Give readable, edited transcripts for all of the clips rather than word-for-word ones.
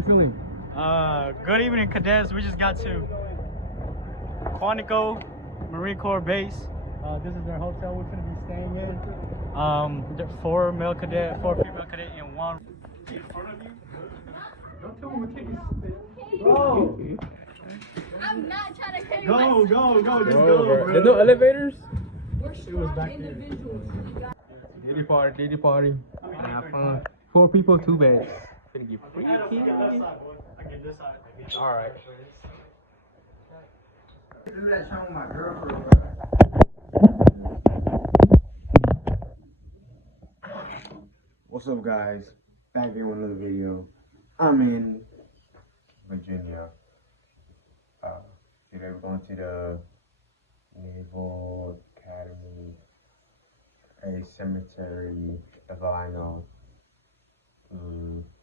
you feeling? Good evening, cadets. We just got to Quantico Marine Corps Base. This is their hotel we're going to be staying in. Four female cadet, and one. In front of you? Don't tell me we're taking. Bro! I'm not trying to carry Go, just go, bro. There's no elevators? We're strong individuals. Diddy party. Have fun. 4 people, 2 beds. Gonna get free. Alright. Do that song with my girlfriend. What's up, guys? Back here with another video. I'm in Virginia. Today we're going to the Naval Academy, a cemetery, Evelino.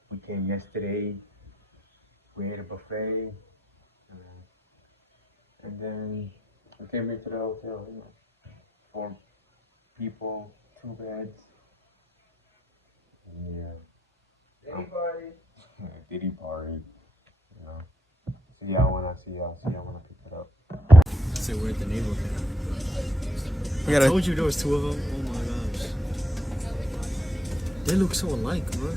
We came yesterday. We ate a buffet, and then we came into the hotel. 4 people, 2 beds. Yeah. Diddy party. Diddy party. You know. See y'all when I pick it up. So we're at the Naval Academy. I told you there was 2 of them. Oh my gosh. They look so alike, bro.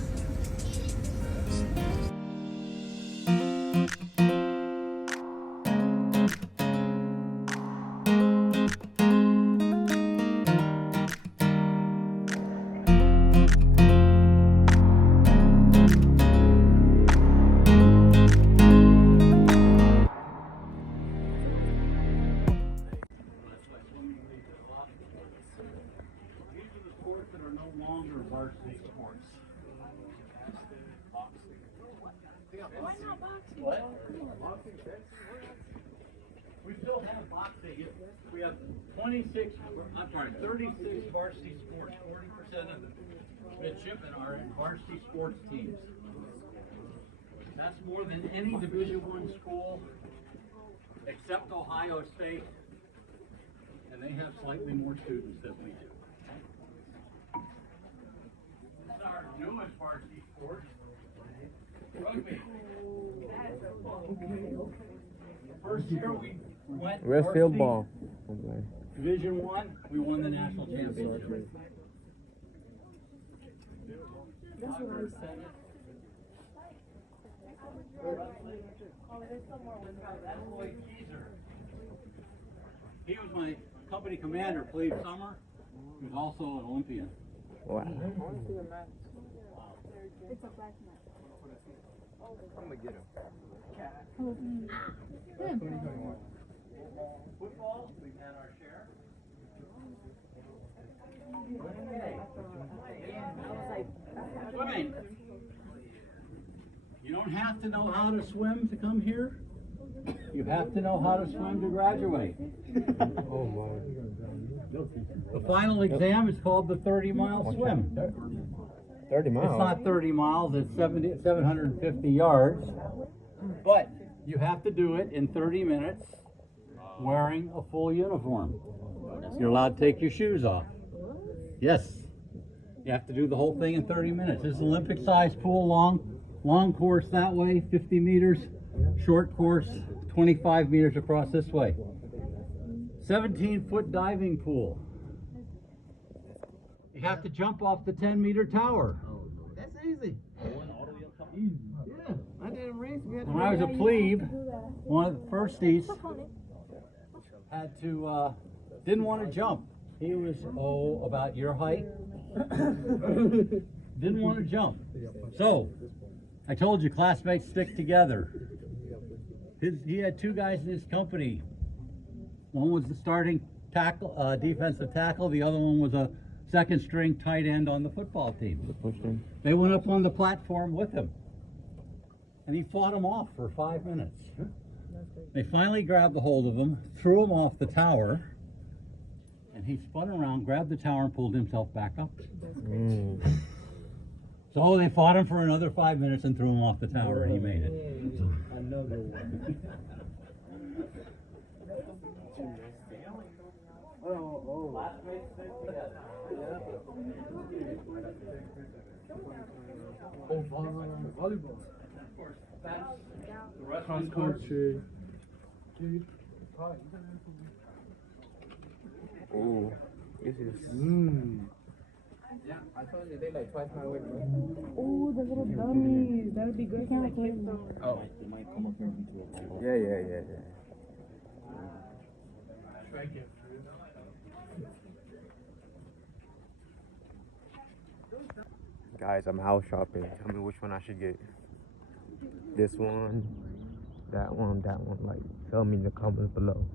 That are no longer varsity sports. Why not boxing? What? We still have boxing. We have 36 varsity sports. 40% of the midshipmen are in varsity sports teams. That's more than any Division I school except Ohio State, and they have slightly more students than we do. Our newest varsity sport, rugby. First year we went Where's field varsity, ball? Division I, we won the national championship. That's what I said. He was my company commander, played summer. He was also an Olympian. Wow. It's a black man. I'm gonna get him. Football, we've had our share. Swimming. You don't have to know how to swim to come here. You have to know how to swim to graduate. Oh my. The final exam is called the 30-mile swim. 30 miles. It's not 30 miles, it's 750 yards. But you have to do it in 30 minutes wearing a full uniform. You're allowed to take your shoes off. Yes. You have to do the whole thing in 30 minutes. This is an Olympic-sized pool, long course that way, 50 meters. Short course, 25 meters across this way. 17-foot diving pool. You have to jump off the 10-meter tower. That's easy. Yeah, I did a race. When I was a plebe, one of the firsties had to, didn't want to jump. He was, about your height. Didn't want to jump. So, I told you, classmates stick together. He had 2 guys in his company. One was the starting tackle, defensive tackle. The other one was a second string tight end on the football team. They went up on the platform with him. And he fought him off for 5 minutes. They finally grabbed a hold of him, threw him off the tower, and he spun around, grabbed the tower, and pulled himself back up. So they fought him for another 5 minutes and threw him off the tower, and he made it. Another one. Oh, volleyball. That's the rest Cross of the course. country. Dude. Oh, this is. I told you they like twice my weight. Oh, the little dummies. That would be good for like kids though. Oh. Yeah. Guys, I'm house shopping. Tell me which one I should get. This one, that one, that one. Like, tell me in the comments below.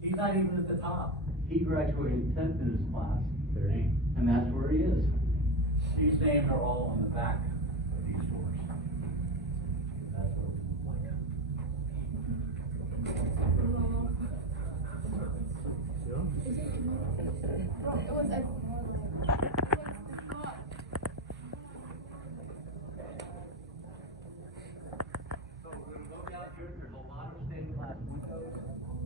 He's not even at the top. He graduated 10th in his class, and that's where he is. These names are all on the back of these doors. That's what it looks like. It was a So we're going to go down here. There's a lot of stained glass windows.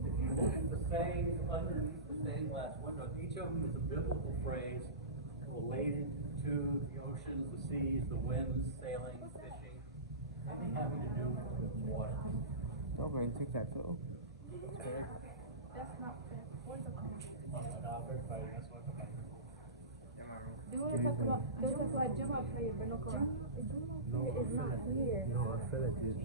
If you look at the sayings underneath the stained glass windows, each of them is a biblical phrase related to the oceans, the seas, the winds, sailing, fishing, anything having to do with water. Oh man, tic-tac-toe. that's not fair. What's the call? They want to talk about Jumma player, but no car. It's not clear. No, I feel like it's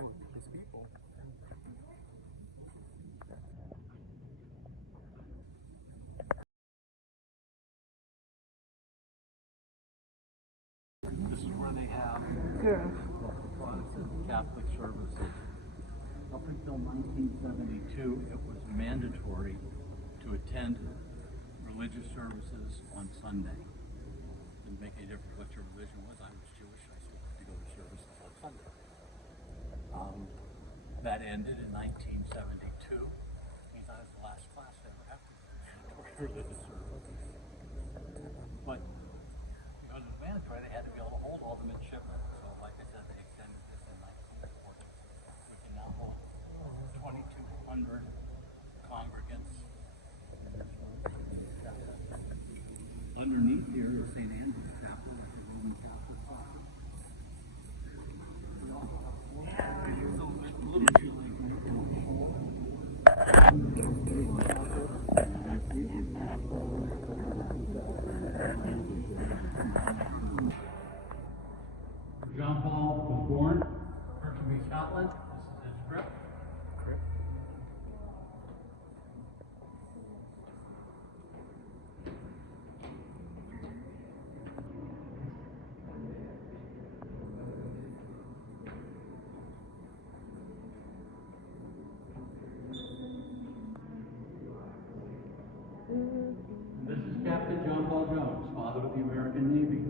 Oh, these people. This is where they have Protestant Catholic services. Up until 1972, it was mandatory to attend religious services on Sunday. Didn't make any difference what your religion was. I was Jewish. I still had to go to services on Sunday. That ended in 1972. Means I was the last class to ever have to go to religious services. But because it was mandatory, they had to be able to hold all the midshipmen. So, like I said, they extended this in 1940. We can now hold 2,200 congregants. Underneath here is St. Andrew's Chapel, like a Roman Catholic side. We also have four John Paul was born in Kirkby, Scotland. This is his crypt. This is Captain John Paul Jones, father of the American Navy.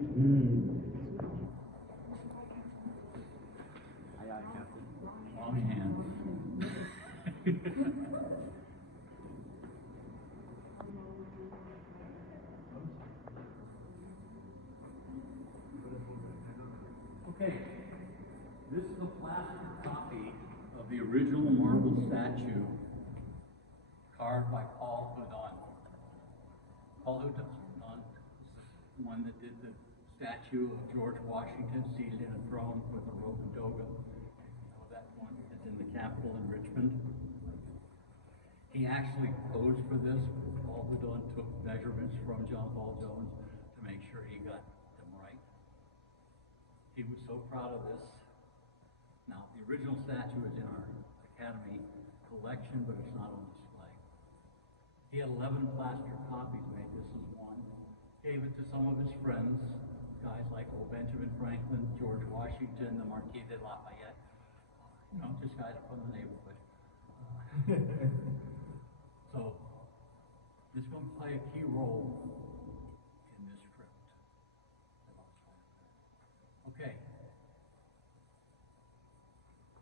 Aye, aye, Captain. Long hands. Okay, this is a plaster copy of the original marble statue carved by Paul Houdon. Paul Houdon is the one that did the statue of George Washington seated in a throne with a robe and toga. You know that one? It's in the Capitol in Richmond. He actually posed for this. Paul Houdon took measurements from John Paul Jones to make sure he got them right. He was so proud of this. Now, the original statue is in our Academy collection, but it's not on display. He had 11 plaster copies made. This is one. Gave it to some of his friends, guys like old Benjamin Franklin, George Washington, the Marquis de Lafayette. You know, just guys from the neighborhood. So, this is going to play a key role in this trip. Okay.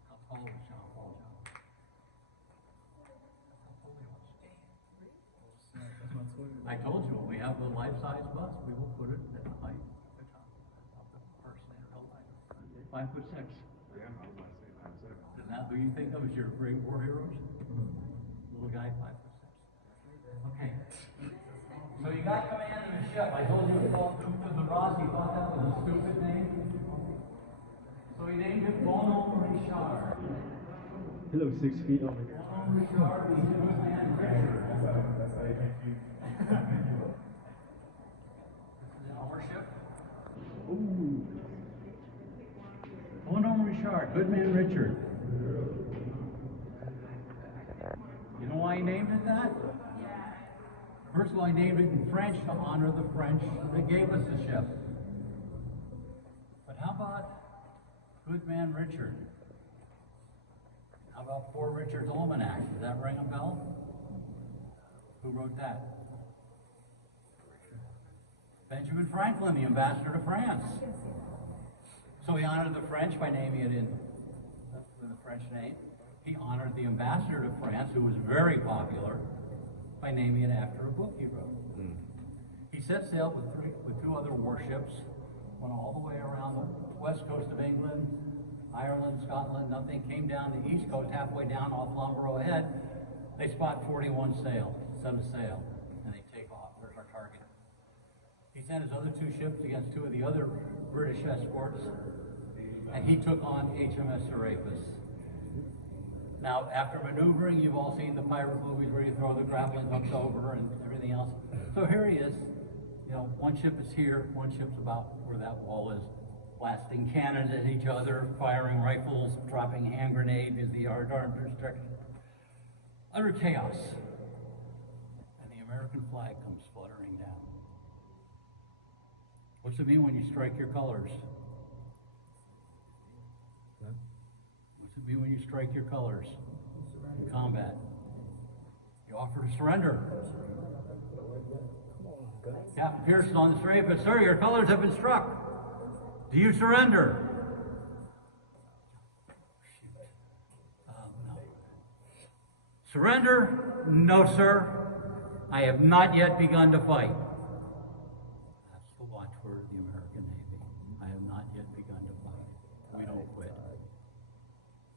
How tall was Jean Paul Jones? How tall he was? I told you, when we have the life-size bust, we will put it at the height of the top of the person in real life. 5'6". Yeah, I was about to say 5'7". Isn't that who you think of as your great war heroes? Little guy, 5'6". Okay. So you got command of the ship. I told you about Duke of the Ross. He thought that was a stupid name. So he named it Bonhomme Richard. He looks 6 feet over here. Bonhomme Richard means good man Richard. That's how you can keep. This is our ship. Ooh. Bonhomme Richard, good man Richard. You know why he named it that? First of all, he named it in French to honor the French that gave us the ship. But how about Good Man Richard? How about Poor Richard's Almanac? Does that ring a bell? Who wrote that? Benjamin Franklin, the ambassador to France. So he honored the French by naming it in the French name. He honored the ambassador to France, who was very popular, by naming it after a book he wrote. He set sail with two other warships, went all the way around the west coast of England, Ireland, Scotland, nothing, came down the east coast, halfway down off Loughborough Head. They spot 41 sail, set a sail, and they take off. There's our target. He sent his other two ships against two of the other British escorts, and he took on HMS Serapis. Now, after maneuvering, you've all seen the pirate movies where you throw the grappling hooks over and everything else. So here he is. You know, one ship is here, one ship's about where that wall is, blasting cannons at each other, firing rifles, dropping hand grenades as the yard arms are stretched. Utter chaos. And the American flag comes fluttering down. What's it mean when you strike your colors? What's it mean when you strike your colors in combat? You offer to surrender. Captain Pearson on the Serapis, sir, your colors have been struck. Do you surrender? No. Surrender? No, sir. I have not yet begun to fight. That's the watchword of the American Navy. I have not yet begun to fight. We don't quit.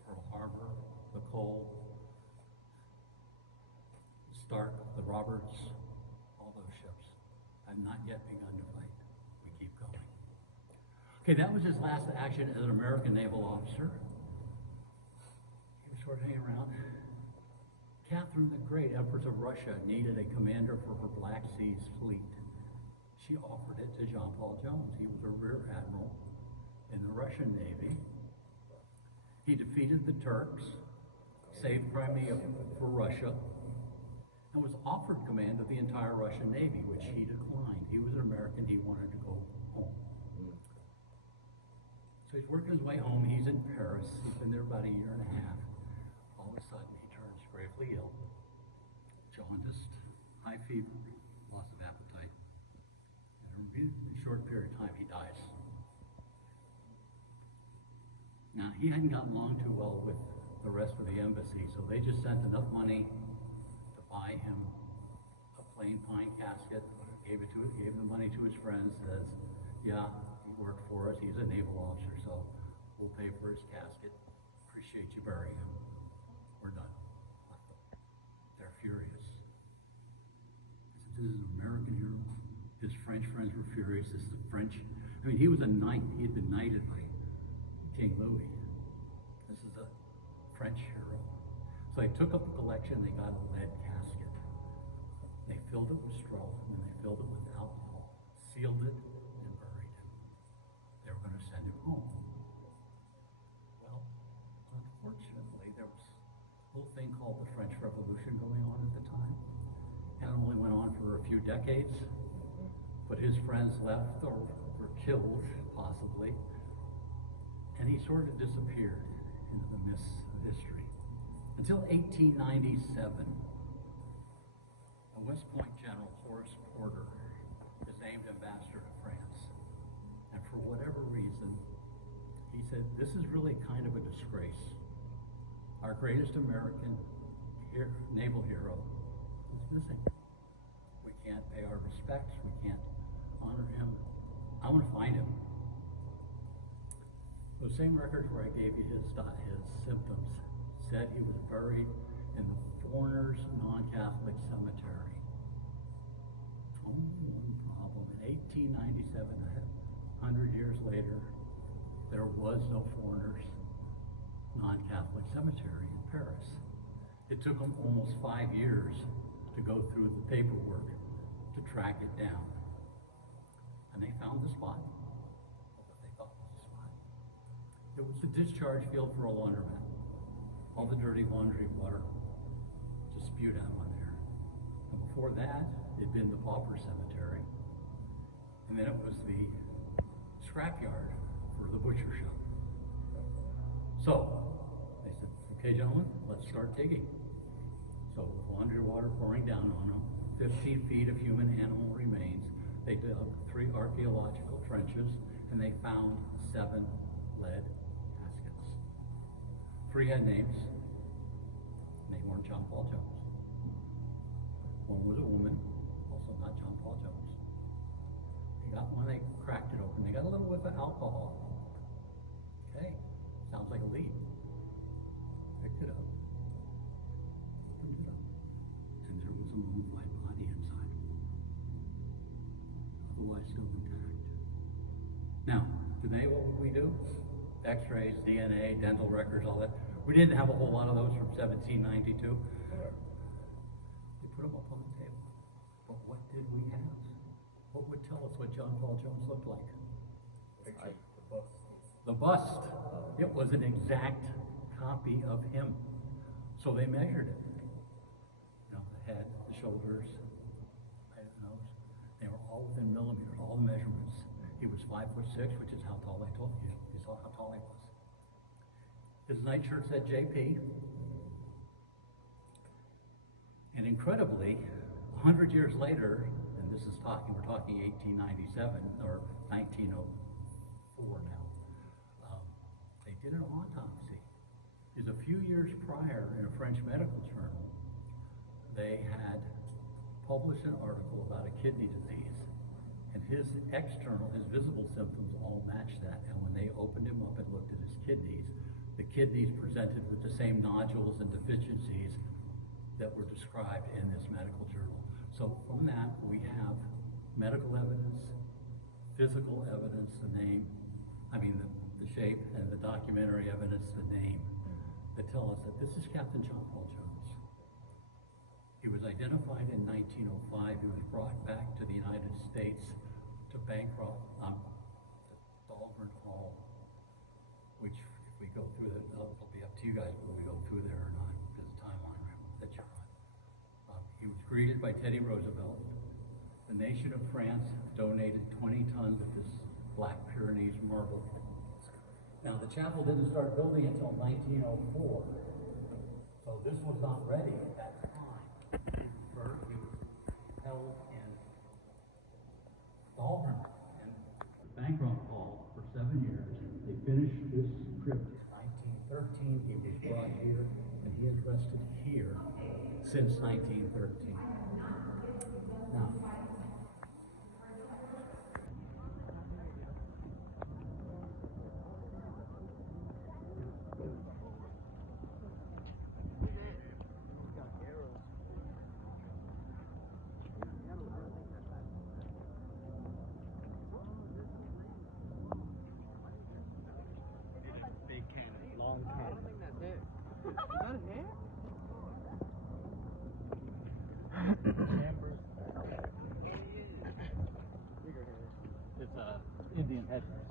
Pearl Harbor, the Cole, Stark, the Roberts, all those ships. I've not yet begun to fight. We keep going. Okay, that was his last action as an American naval officer. He was sort of hanging around. Catherine the Great, Empress of Russia, needed a commander for her Black Seas fleet. She offered it to Jean Paul Jones. He was a rear admiral in the Russian Navy. He defeated the Turks, saved Crimea for Russia, and was offered command of the entire Russian Navy, which he declined. He was an American, he wanted to go home. So he's working his way home, he's in Paris, he's been there about a year and a half. All of a sudden he turns gravely ill, jaundiced, high fever, loss of appetite. And in a short period of time he dies. Now he hadn't gotten along too well with the rest of the embassy, so they just sent enough money to buy him a plain pine casket, gave the money to his friends, says, yeah, he worked for us, he's a naval officer, so we'll pay for his casket. Appreciate you burying him. We're done. They're furious. I said, this is an American hero. His French friends were furious. This is a French, I mean, he was a knight. He had been knighted by King Louis. This is a French hero. So they took up the collection, they got a lead casket. They filled it with straw, and then they filled it with alcohol, sealed it, and buried him. They were going to send him home. Well, unfortunately, there was a little thing called the French Revolution going on at the time. And it only went on for a few decades, but his friends left or were killed, possibly, and he sort of disappeared into the mists of history. Until 1897, a West Point General, Horace Porter, is named ambassador to France. And for whatever reason, that this is really kind of a disgrace. Our greatest American naval hero is missing. We can't pay our respects. We can't honor him. I want to find him. Those same records where I gave you his symptoms said he was buried in the Foreigners Non-Catholic Cemetery. Only one problem. In 1897, 100 years later, there was no Foreigners Non-Catholic Cemetery in Paris. It took them almost 5 years to go through the paperwork to track it down. And they found the spot, what they thought was the spot. It was the discharge field for a laundromat. All the dirty laundry water just spewed out on there. And before that, it'd been the pauper cemetery. And then it was the scrapyard for the butcher shop. So, they said, okay gentlemen, let's start digging. So with laundry water pouring down on them, 15 feet of human animal remains, they dug 3 archaeological trenches and they found 7 lead caskets. 3 had names, and they weren't John Paul Jones. One was a woman, also not John Paul Jones. They got one, they cracked it open, they got a little whiff of alcohol. Okay, sounds like a lead. Picked it up, opened it up, and there was a mummified body inside. Otherwise still intact. Now, today what would we do? X-rays, DNA, dental records, all that. We didn't have a whole lot of those from 1792. They put them up on the table. But what did we have? What would tell us what John Paul Jones looked like? The bust. It was an exact copy of him. So they measured it. You know, the head, the shoulders, the nose. They were all within millimeters, all the measurements. He was 5'6", which is how tall I told you. You saw how tall he was. His nightshirt said JP. And incredibly, 100 years later, and this is we're talking 1897 or 1904 now. They did an autopsy. Because a few years prior, in a French medical journal, they had published an article about a kidney disease, and his visible symptoms all matched that. And when they opened him up and looked at his kidneys, the kidneys presented with the same nodules and deficiencies that were described in this medical journal. So from that, we have medical evidence, physical evidence, the shape, and the documentary evidence, the name, that tell us that this is Captain John Paul Jones. He was identified in 1905. He was brought back to the United States to bankrupt the Dahlgren Hall, which if we go through that, it'll be up to you guys whether we go through there or not, because the timeline that you're on. He was greeted by Teddy Roosevelt. The nation of France donated 20 tons of this Black Pyrenees marble. Now the chapel didn't start building until 1904, so this was not ready at that time. First, he was held in Dahlgren and bankrupt Hall for 7 years. They finished this crypt in 1913. He was brought here, and he has rested here since 1913. Now, it's a Indian headdress.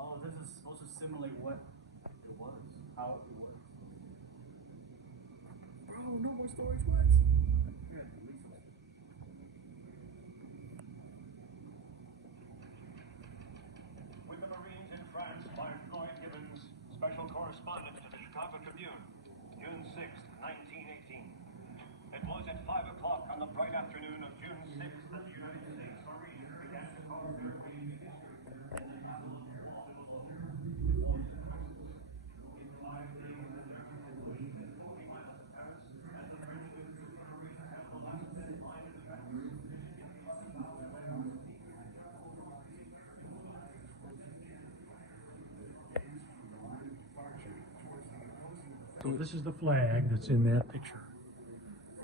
Oh, this is supposed to simulate what it was, how it was. Bro, no more storage, what? With the Marines in France by Floyd Gibbons, special correspondent to the Chicago Tribune, June 6th, 1918. It was at 5 o'clock on the bright afternoon of June 6th that the United States Marines began to carve their way into history. So this is the flag that's in that picture.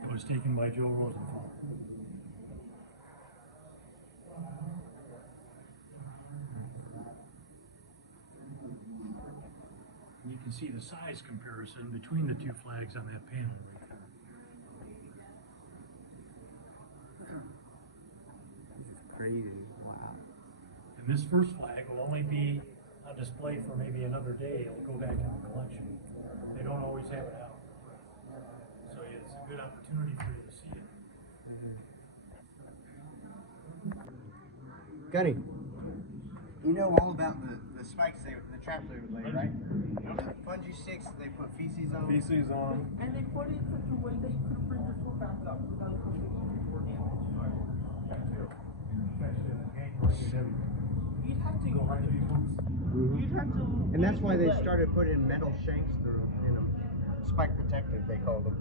It was taken by Joe Rosenthal. And you can see the size comparison between the two flags on that panel right there. This is crazy. Wow. And this first flag will only be on display for maybe another day. It'll go back in the collection. They don't always have it out. So it's a good opportunity for you to see it. Gunny, you know all about the spikes, the traps they would lay, right? The fungi sticks, they put feces on. Feces on. And they put it in such a way that you could bring the tool back up without completely before damage. You'd have to. You'd have to. And that's why they started putting metal shanks through them, you know, spike protected, they call them.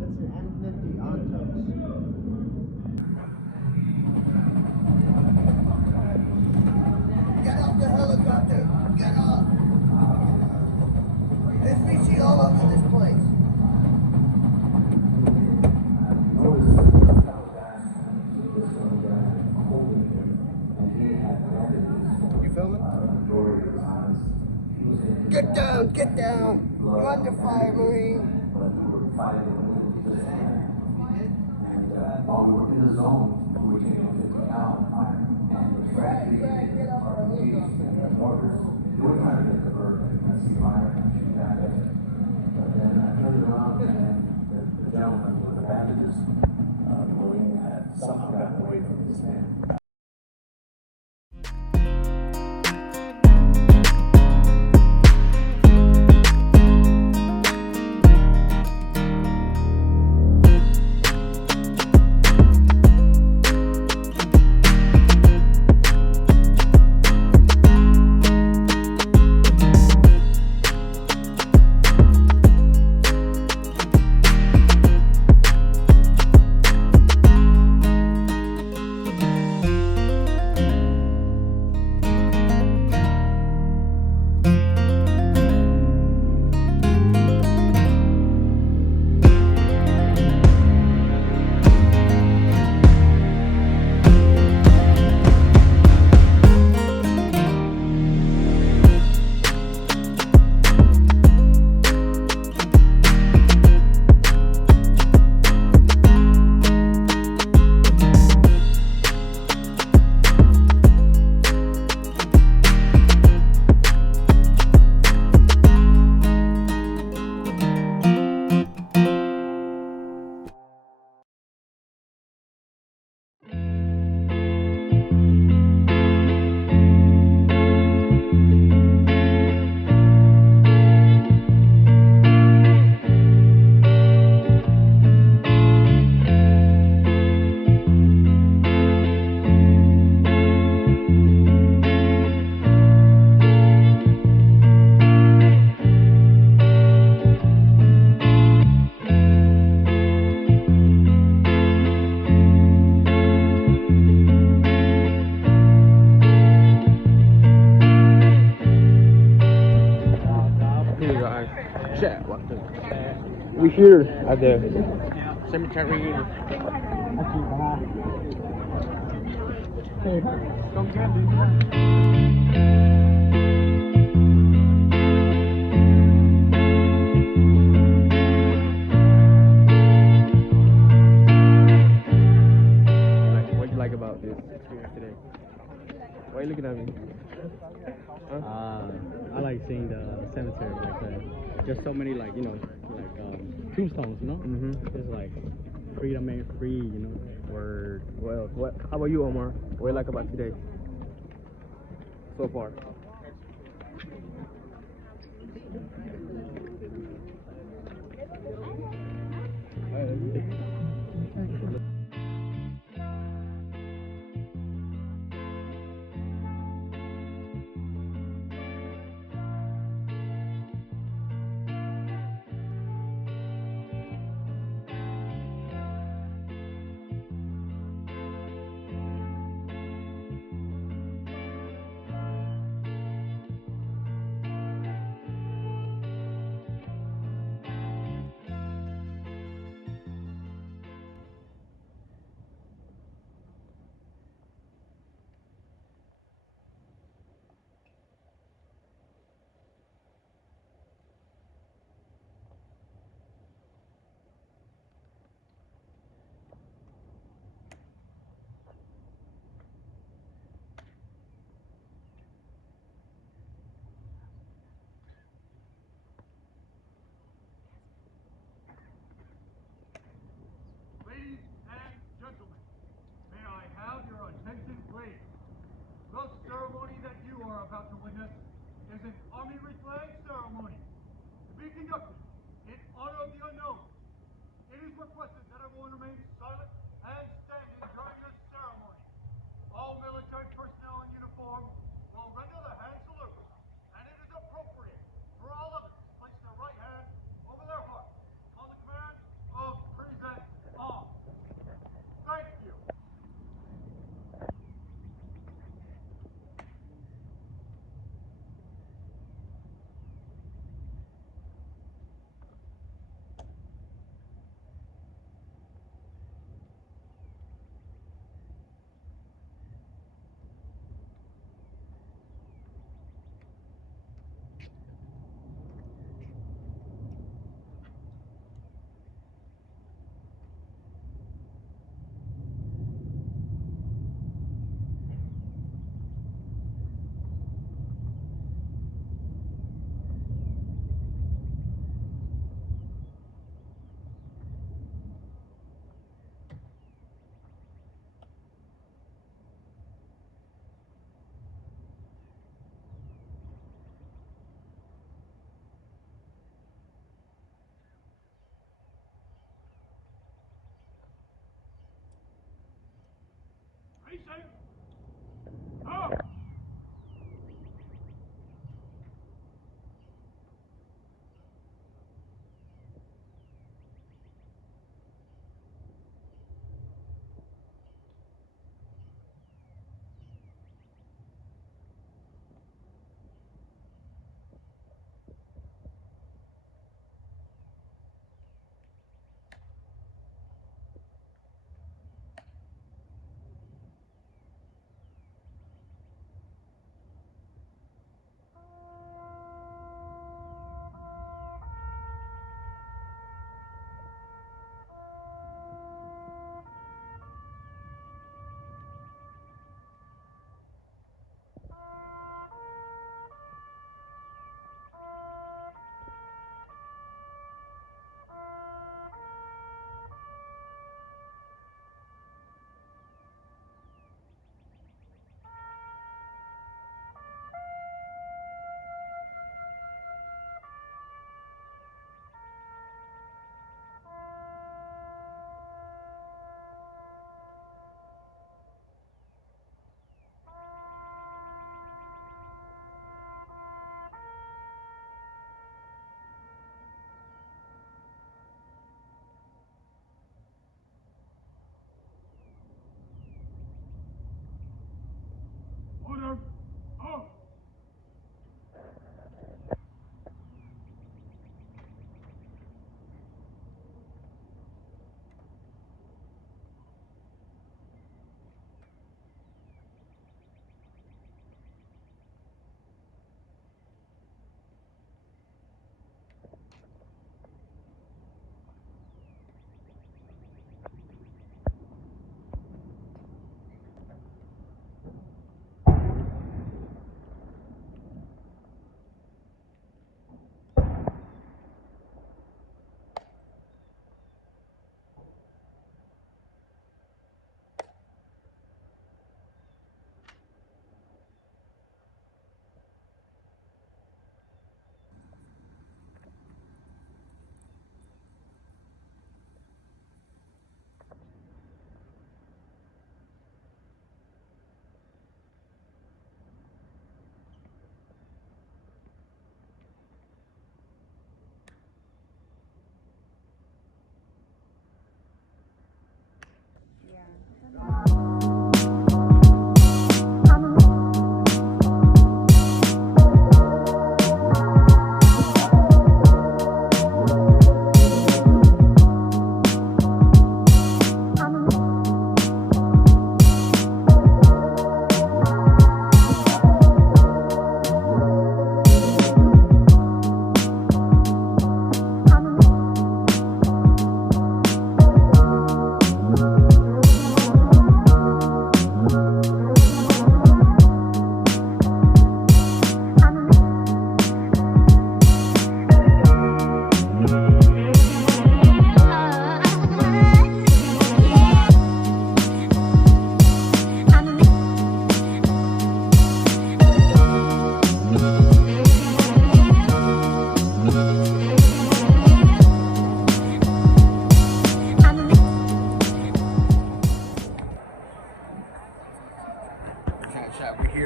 That's an M50 Ontos. Get off the helicopter! Get off! There's feces all over this place. You filming? Get down! Get down! You're under fire, Marine! While we were in the zone, we were taking 50 pound fire. Brad, get off the helicopter! Mortars. We were trying to get the bird and that's the fire and shoot at it. But then I turned around and the gentleman with the bandages, the Marine had somehow gotten away from his man. We here at the cemetery. Why are you looking at me? I like seeing the cemetery, there's so many tombstones, It's like freedom ain't free, Word. Well, what? How about you, Omar? What do you like about today? So far.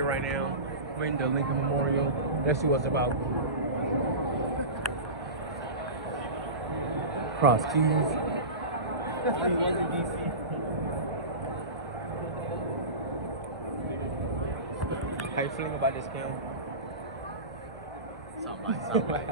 here right now. We're in the Lincoln Memorial. Let's see what's about. Cross keys. How you feeling about this, Cam? Something like.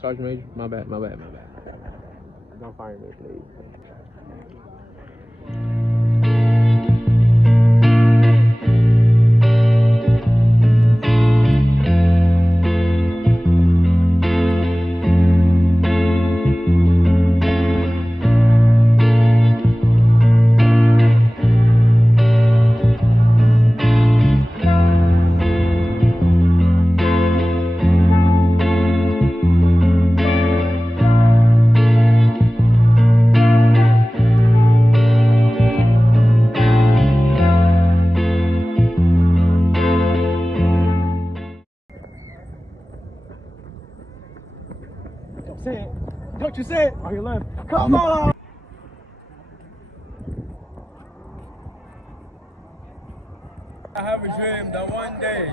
Sergeant Major, my bad. Don't fire me, please. Say it. Don't you say it. On your left. Come on! I have a dream that one day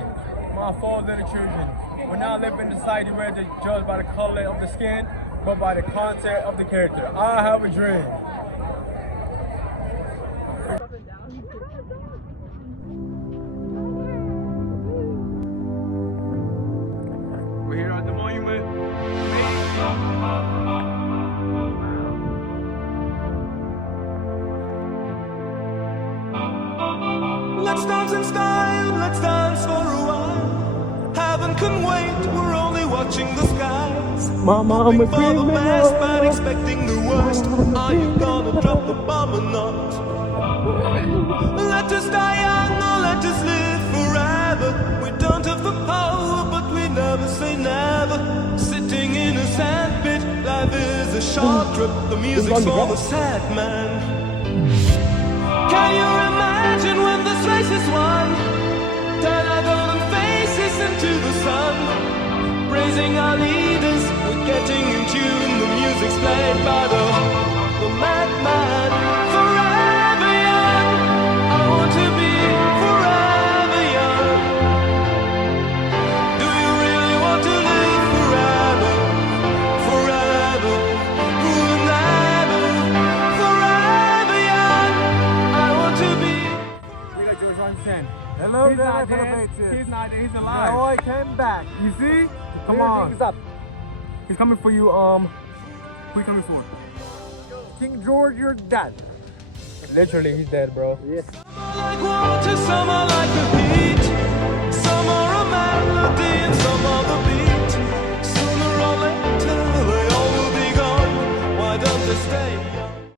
my 4 little children will not live in a society where they're judged by the color of the skin, but by the content of the character. I have a dream. We're here at the monument. Let's dance in style, let's dance for a while. Heaven can wait, we're only watching the skies. Mama, I'm a for the best, but expecting the worst. Are you gonna drop the bomb or not? Let us die young or let us live forever. We don't have the power, but we never say never. Sitting in a sandpit, life is a short trip. The music's for the sad man. Can you imagine when this race is won? Turn our golden faces into the sun. Praising our leaders, we're getting in tune. The music's played by the madman. Forever young, I want to be forever young. Do you really want to live forever? Forever, never. Forever young, I want to be. We got George Washington. Hello, He's not dead. He's not dead. He's alive. Oh, I came back. You see? Come Clear on. things up. He's coming for you. Who you coming for? King George, you're dead. Literally, he's dead, bro. Yes. Like water, summer